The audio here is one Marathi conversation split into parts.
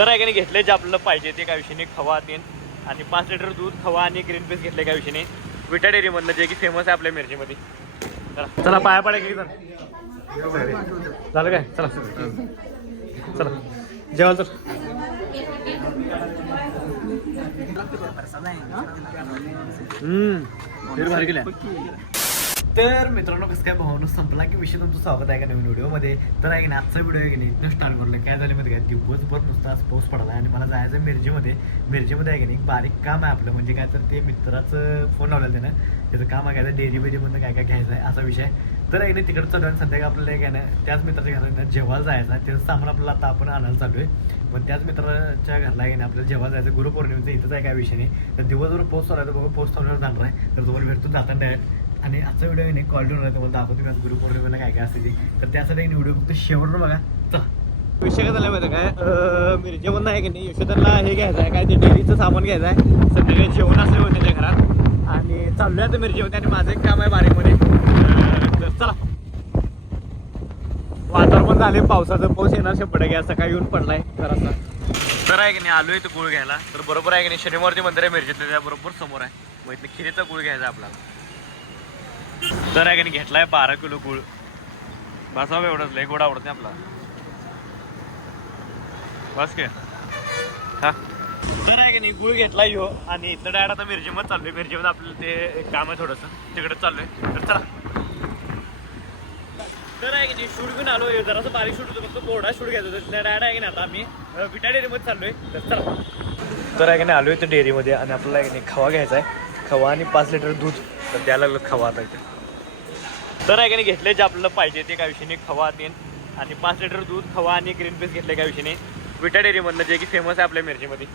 तर आहे की नाही घेतले जे आपल्याला पाहिजे ते काय विषय नाही, खवा तेन आणि 5 लिटर दूध, खवा आणि ग्रीन पीस घेतले काय विषय नाही विटा डेअरीमधनं, जे की फेमस आहे आपल्या मिरचीमध्ये. चला पाया पडा की झालं काय, चला चला जेवायला तर. भारी केलं. तर मित्रांनो कसं काय भावनं संपला की विषय, तुमचं स्वागत आहे का नवीन व्हिडिओमध्ये. तर आहे की नाही आजचा व्हिडिओ आहे की नाही इथं स्टार्ट करलं. काय झालं मध्ये काय दिवसभर नुसता आज पाऊस पडला आणि मला जायचं आहे मिरजेमध्ये आहे की नाही बारीक काम आहे आपलं. म्हणजे काय तर ते मित्राचं फोन लावलेलं त्यानं, त्याचं काम आहे काय डेअरी बेरीमधनं काय काय घ्यायचं आहे असा विषय. तर आहे की नाही तिकडं चालू आहे संध्याकाळी आपल्याला काय ना त्याच मित्राच्या घरात जेवायला जायचं आहे. त्याचं सामान आपल्याला आता आपण आणायला चालू आहे. पण त्याच मित्राच्या घरला आहे की नाही आपल्याला जेवायला जायचं. गुरुपौर्णिमेचं इथंच आहे काय विषय नाही. तर दिवसभर पाऊस चालू आहे, तर बघा पाऊस थांबल्यावर जाणार आहे. तर तुम्हाला भेटतो जाताना डायरेक्ट. आणि आजचा व्हिडिओ नाही कॉल ठेवून आहे, तुम्हाला दाखवतो मी गुरुपौर्णिमेला काय काय असते ते. तर त्यासाठी एक व्हिडिओ फक्त शेवटवर बघा. चला विषय काय झाला माहिती काय, मिरजेमधनं आहे की नाही यशोधनला हे घ्यायचं आहे काय ते डेअरीचं सामान घ्यायचं आहे. संध्याकाळी जेवण असले होते त्याच्या घरात आणि चाललोय आता मिरजेमध्ये. आणि माझं एक काम आहे बारीकमध्ये. तर चला वातावरण पण झाले पावसाचं, पाऊस येणार 100% सकाळी येऊन पडलाय जरासा. तर आहे की नाही आलोय इथं गुळ घ्यायला. तर बरोबर आहे की नाही शनिवारती मंदिर आहे मिरजेतलं, त्या बरोबर समोर आहे. मग इथं खिरीचा गुळ घ्यायचा आपल्याला. तर आहे की नाही घेतलाय 12 किलो गुळ. बसावं एवढंच, लय गोड आवडत नाही आपला. बस के हा. तर आहे की नाही गुळ घेतला हो आणि इथं डायरेक्ट आता मिरजेमध्ये चाललोय. मिरजेमध्ये आपल्याला ते एक काम आहे थोडंसं, तिकडे चाललोय. तर चला. तर आहे की नाही शूट घेऊन आलो, जरासं बारीक शूट होतं, फक्त बोर्डा शूट घ्यायचं होतं. डायरेक्ट आहे की नाही आता आम्ही विटा डेअरीमध्ये चाललोय. तर चला. तर आहे की नाही आलोय इथं डेअरीमध्ये आणि आपल्याला आहे की नाही खवा घ्यायचा आहे. खवा आणि 5 लिटर दूध. तर द्यायला लागलं खवा आता इथे. तर आहे की नाही घेतले जे आपल्याला पाहिजे ते काय विषय नाही, खवा तेन आणि 5 लिटर दूध, खवा आणि ग्रीन पीस घेतले काय विषय नाही विटा डेअरीमधनं, जे की फेमस आहे आपल्या मिरजेमध्ये.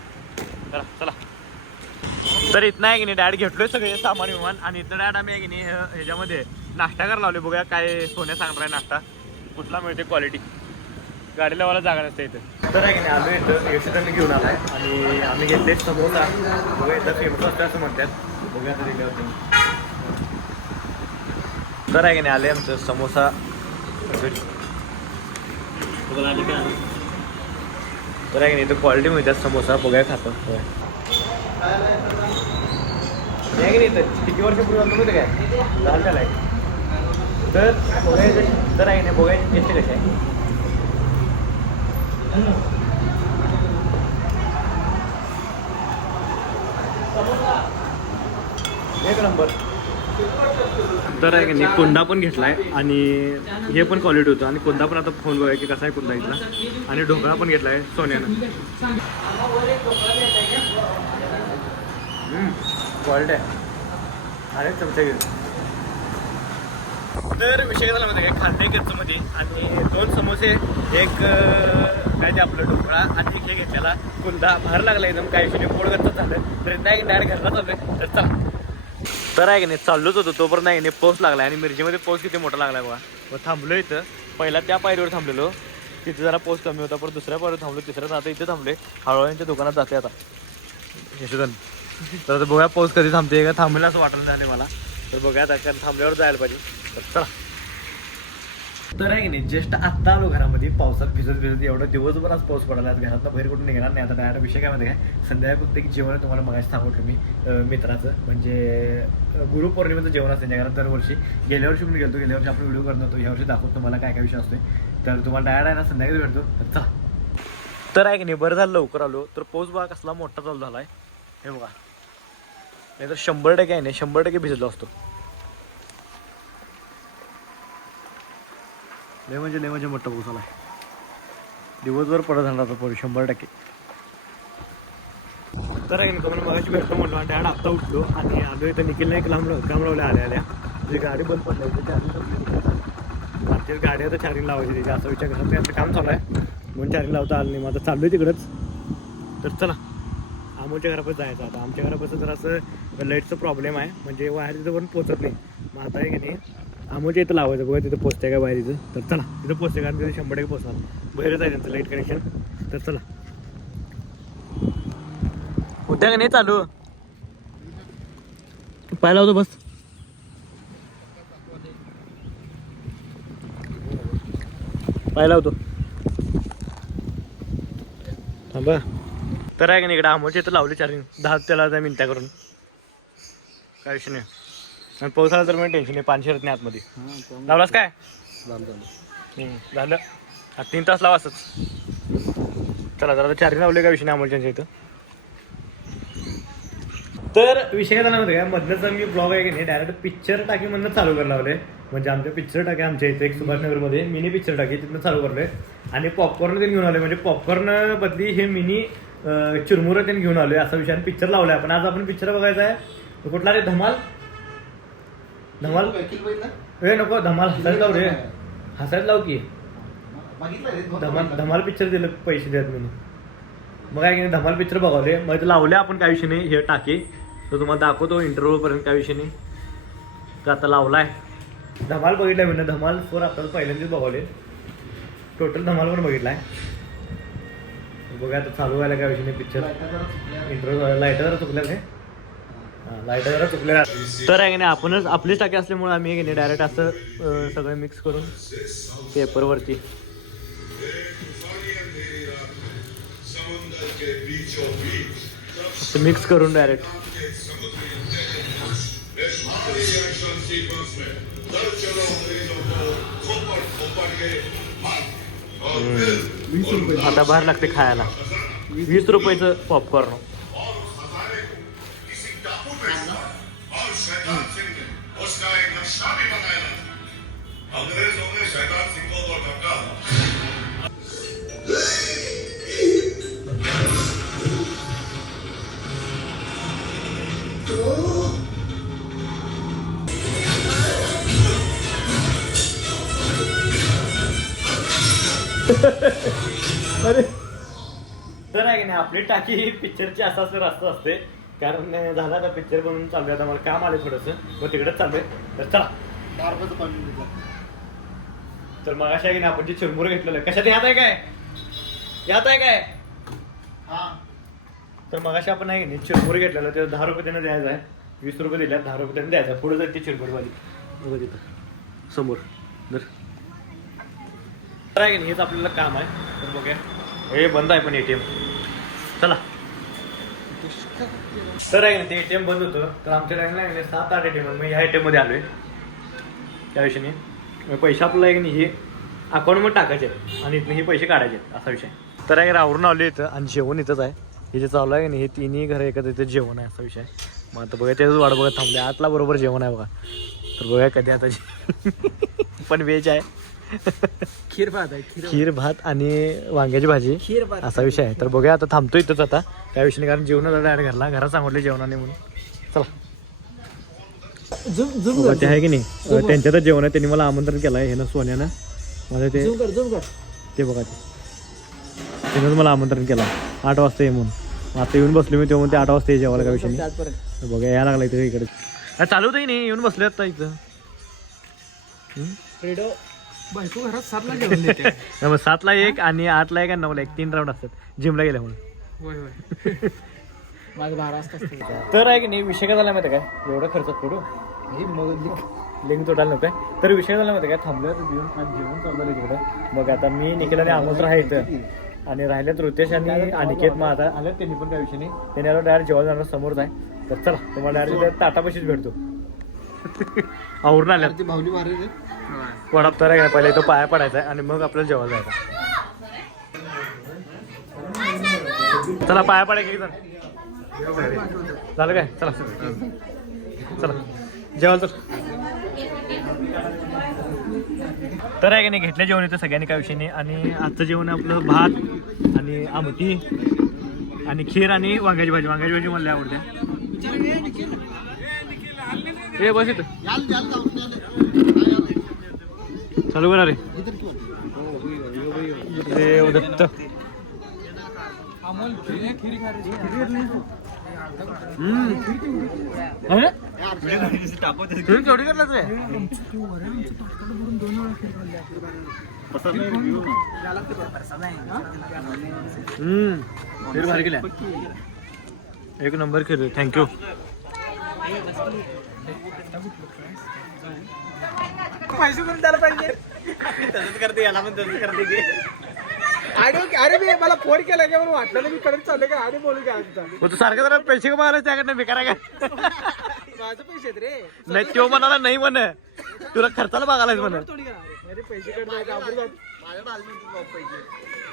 चला चला. तर इथं आहे की नाही डायरेक्ट घेतलोय सगळे सामान विमान आणि इथं डायरेक्ट आम्ही आहे की नाही ह्याच्यामध्ये नाश्ता करायला लावले. बघूया काय सोन्या सांगणार आहे नाश्ता कुठला मिळते क्वालिटी. गाडी लावायला जागा नसते इथं. तर आहे की नाही आलो इथं यशोधन घेऊन आला आहे आणि आम्ही घेतले समोसा. बघा इथं फेमस असते असं म्हणतात. बघूया आता दिल्यावर. तर आहे की नाही आले आमचं समोसा. तर आहे की नाही इथं क्वालिटी मिळतात समोसा. बघाय खातं आहे की नाही. तर किती वर्षापूर्वी आलो माहिती काय, झालं आहे. तर बघायचं. तर आहे की नाही बघायची टेस्ट कशी आहे. एक नंबर. तर आहे की नाही कोंडा पण घेतलाय आणि हे पण क्वालिटी होतं. आणि कोंडा पण आता फोन बघाय की कसा आहे कोंडा इथला. आणि ढोकळा पण घेतलाय सोन्यानं. क्वालिटी आहे. अरे चमचा घेऊन. तर विषय झाला माहिती काय, खाल्ले खर्चमध्ये आणि 2 समोसे, एक काय ते आपलं ढोकळा आणि एक हे घेतलेला कोंडा. बाहेर लागला एकदम काय विषय पोट गच्च झालं. तर डायरेक्ट घरला चाललोय. तर चला. तर आहे की नाही चाललोच होतो तोपर्यंत नाही नाही पाऊस लागला. आणि मिरजेमध्ये पाऊस किती मोठा लागला बघा. मग थांबलो इथं. पहिला त्या पायरीवर थांबलेलो, तिथे जरा पाऊस कमी होता. पण दुसऱ्या पायरीवर थांबलो, तिसऱ्या आता इथे थांबले. हळूहळूच्या दुकानात जाते आता यशोधन. तर बघा पाऊस कधी थांबते का, थांबेल असं वाटलं झालं मला. तर बघा आता कारण थांबल्यावर जायला पाहिजे. तर चला. तर आहे की नाही जस्ट आत्ता आलो घरामध्ये पावसात भिजत एवढं दिवसभर आज पाऊस पडला. घरातनं बाहेर कुठून निघणार नाही. आता डायरेक्ट विषय काय माहिती काय, संध्याकाळी फक्त एक जेवण तुम्हाला मगाशी सांगतो मी मित्राचं. म्हणजे गुरुपौर्णिमेचं जेवण असतं त्यांच्या घरात दरवर्षी. गेल्या वर्षी पण गेलो, गेल्या वर्षी आपण व्हिडिओ करत होतो. ह्या वर्षी दाखवतो तुम्हाला काय काय विषय असतोय. तर तुम्हाला डायरेक्ट आहे ना संध्याकाळी भेटतो. तर चला. तर आहे की नाही बरं झालं लवकर आलो. तर पाऊस बघा कसला मोठा चालू झाला आहे. हे बघा नाही तर 100% आहे नाही 100% भिजलो असतो. लय म्हणजे मोठा पाऊस आला आहे. दिवसभर पडत झाला आता पाऊस 100%. तर आहे की तुम्हाला मगाशी भेटतो म्हटलं आणि डॅड आत्ता उठलो आणि आलो इथं निखिलला एक काम लावले आल्या म्हणजे गाडी बंद पडली होती. चार्जिंग गाडी आता चार्जिंग लावायची त्याची असा विचार करत त्यांचं काम चालू आहे म्हणून चार्जिंग लावता आलं नाही. मग आता चाललो आहे तिकडंच. तर चला अमोलच्या घरापासून जायचं. आता आमच्या घरापासून जर असं लाईटचा प्रॉब्लेम आहे, म्हणजे वायर तिथं पण पोचत नाही. मग आता आहे की नाही अमोलच्या इथं लावायचं. बघा तिथं पोचते का बाहेर इथं. तर चला तिथं पोचते कारण तिथे 100% पोचणार. बाहेरच आहे त्यांचं लाईट कनेक्शन. तर चला होत्या का नाही चालू पाहिला होतो बस. पाहिला होतो बरं तर आहे का नाही इकडे आमोच्या इथं लावली चार्जिंग 10 मिनिटं करून काय विषय नाही आणि पावसाळा तर मग टेन्शन नाही पाणी शिरत नाही आतमध्ये लावलास काय झालं 3 तास लावा असंच चला जरा चार्जिंग लावले काय विषय नाही अमोलच्या इथं तर विषय काय झाला माहिती काय मधलंच मी ब्लॉग आहे की नाही डायरेक्ट पिक्चर टाकीमधनं चालू करायला लावले म्हणजे आमच्या पिक्चर टाकी आमच्या इथे एक सुभाषनगरमध्ये मिनी पिक्चर टाकी तिथनं चालू करलोय आणि पॉपकॉर्न ते घेऊन आलोय म्हणजे पॉपकॉर्न बदली हे मिनी चिरमुरं त्यांनी घेऊन आलोय असा विषय पिक्चर लावलाय आपण आज आपण पिक्चर बघायचा आहे कुठला रे धमाल हे नको धमाल हसायला लाव रे हसायला लाव की धमाल पिक्चर दिलं पैसे द्यात म्हणून मग काय की धमाल पिक्चर बघावले मग ते लावले आपण काय विषय नाही हे टाके तर तुम्हाला दाखवतो इंटरव्ह्यू पर्यंत काय विषय नाही तर आता लावलाय धमाल बघितलाय म्हणजे धमाल 4 आता पहिल्यांदाच बघावले टोटल धमाल पण बघितलाय बघा आता चालू व्हायला काय विषय नाही पिक्चर इंटरव्ह्यू लाईट जरा चुकल्या काय लाईट जरा चुकल्या तर आहे की नाही आपणच आपलीच टाकी असल्यामुळे आम्ही की नाही डायरेक्ट असं सगळं मिक्स करून पेपरवरती मिक्स करून डायरेक्ट आता बाहेर लागते खायला 20 रुपयाचं पॉपकॉर्न अरे तर आहे की नाही आपली टाकी पिक्चरची असा रस्ता असते कारण झाला का पिक्चर बनवून चालू आता मला काम आले थोडंसं मग तिकडेच चाललंय तर चला तर मग अशा की नाही आपण जे चिरमुरं घेतलेलं आहे कशात यात आहे काय तर मग अशा आपण आहे की नाही चिरमुरं घेतलेलं ते 10 रुपये त्यांना द्यायचं आहे 20 रुपये दिल्यात 10 रुपये त्यांना द्यायचं पुढे जाईल ती चिरमुरवाली बघा तिथं समोर तर आहे की नाही हेच आपल्याला काम आहे तर बघूया हे बंद आहे पण ATM चला तर आहे ना ते ATM बंद होतं तर आमच्या टाइमला 7-8 ATM मी ह्या ATM मध्ये आलोय त्या विषयी पैसे आपल्याला आहे की नाही हे अकाउंटमध्ये टाकायचे आणि इथनं हे पैसे काढायचे असा विषय तर आहे आवरून आलो इथं आणि जेवण इथंच आहे हे जे चालू आहे की नाही हे तिन्ही घर एकत्र इथं जेवण आहे असा विषय मग आता बघा त्याच वाट बघत थांबले आतला बरोबर जेवण आहे बघा तर बघा कधी आता पण व्हेज आहे खीर भात आणि वांग्याची भाजी असा विषय आहे तर बघूया आता थांबतो इथंच आता त्या विषयाने कारण जेवण डायरेक्ट घरात सांगितले जेवणाने म्हणून चला ते आहे की नाही त्यांच्यातच जेवण आहे त्यांनी मला आमंत्रण केलं आहे हे ना सोन्यानं मला ते बघा त्यानंच मला आमंत्रण केलं 8 वाजता ये म्हणून आता येऊन बसलो मी तेव्हा ते 8 वाजता जेवायला काय विषय नाही बघा यायला लागला इथे इकडे चालू होतही नाही येऊन बसले आता इथं बायको घरात 7ला जेवण देते 7ला 1 आणि 8ला 1 आणि 9ला 1 3 राऊंड असतात जिमला गेल्या म्हणून होय माझं 12 वाजता तर आहे की नाही विषय काय झाला माहिती काय एवढा खर्च पडू लिंक तोडायला नव्हतं तर विषय झाला माहिती काय थांबलं तर जेवण चाललं तिकडं मग आता मी निखिल आणि आमोत्र आहे इथं आणि राहिल्यात रुतेश आणि अनिकेत मग आता आल्यात त्यांनी पण काय विषय नाही त्यांनी आलो डायरेक्ट जेवण जाणार समोरच आहे तर चला तुम्हाला डायरेक्ट ताटापाशीच भेटतो आवरून आल्यात भावनी मारायचे वडाप तर आहे पहिला इथं पाया पडायचा आहे आणि मग आपल्याला जेवायला जायचं चला पाया पडाय की झालं काय चला चला जेवायला तर आहे की नाही घेतलं जेवण येतं सगळ्यांनी काय विषय नाही आणि आजचं जेवण आपलं भात आणि आमटी आणि खीर आणि वांग्याची भाजी मला आवडते हे बस इथं चालू करा रे दत्त केवढी करलाच रे खीर भारी केल्या 1 नंबर खीर थँक्यू पैसे करून त्याला पाहिजे तसंच करते याला पण तसंच करते की अरे मी मला फोन केला की मला वाटलं ना मी कडे चालले का आणि बोलू का तू सारखं जरा पैसे कमावलं त्याकडनं मी करा काय माझं पैसे आहेत रे नाही तो म्हणाला नाही म्हण तुला खर्चाला बघायलाच म्हण थोडी का अरे पैसे कडे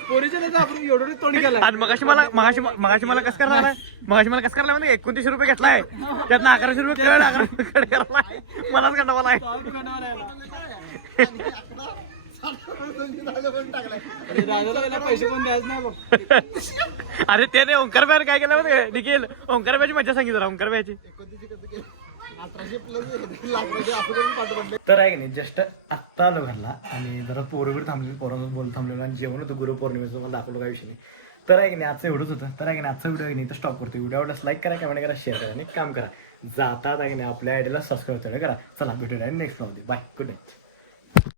पोरीच्या नाही आपण एवढं तोडी केला आणि मगाशी मला कसं करायला मगाशी मला कसं करायला म्हणजे 29 रुपये घेतलाय त्यातनं 1100 रुपये कळ 11 रुपये कळ करायला मलाच कंटाळा आहे दादाला पैसे कोण द्यायचं नाही बघ अरे त्याने ओंकार बॅन काय केलं माहिती निखिल ओंकार बॅची मजा सांगितलं ओंकार बॅची तर आहे की नाही जस्ट आत्ता आलो घरला आणि जरा पोरवीर थांबले पोरांसोबत बोल थांबलेलो आणि जेवण होतं गुरुपौर्णिमेचं तुम्हाला दाखवलं काय विषय नाही तर आहे की नाही आजचं एवढंच होतं तर आहे की नाही आजचा व्हिडिओ आहे नाही तर स्टॉप करतो व्हिडिओ आवडल्यास लाईक करा कमेंट करा शेअर करा आणि काम करा जातात आहे की नाही आपल्या आयडीला सबस्क्राईब करा चला भेटूया next video bye good night